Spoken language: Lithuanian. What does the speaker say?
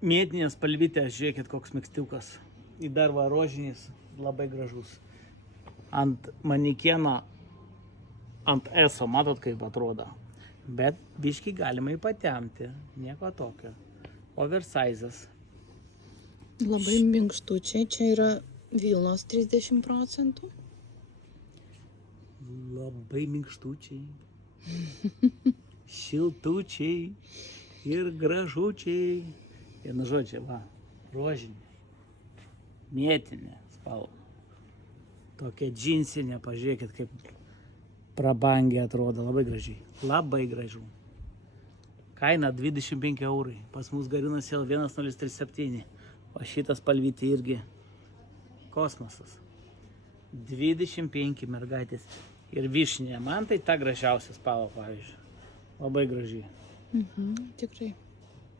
Mėtinės spalvytės, žiūrėkit, koks mikstiukas. Į dar va rožinis, labai gražus. Ant manikėno, ant eso, matot kaip atrodo. Bet biškį galima įpatemti, nieko tokio. Oversizas. Labai minkštučiai, čia yra Vilnos 30%. Labai minkštučiai. Šiltučiai ir gražučiai. Vienu žodžiu, va, rožinė, mėtinė spalva. Tokia džinsinė, pažiūrėkit, kaip prabangiai atrodo, labai gražiai. Labai gražu. Kaina 25 eurai. Pas mus garinasi L1037. O šitas spalvyti irgi kosmosas. 25 mergaitės. Ir vyšnė. Man tai ta gražiausia spalva, pavyzdžiui. Labai gražiai. Tikrai.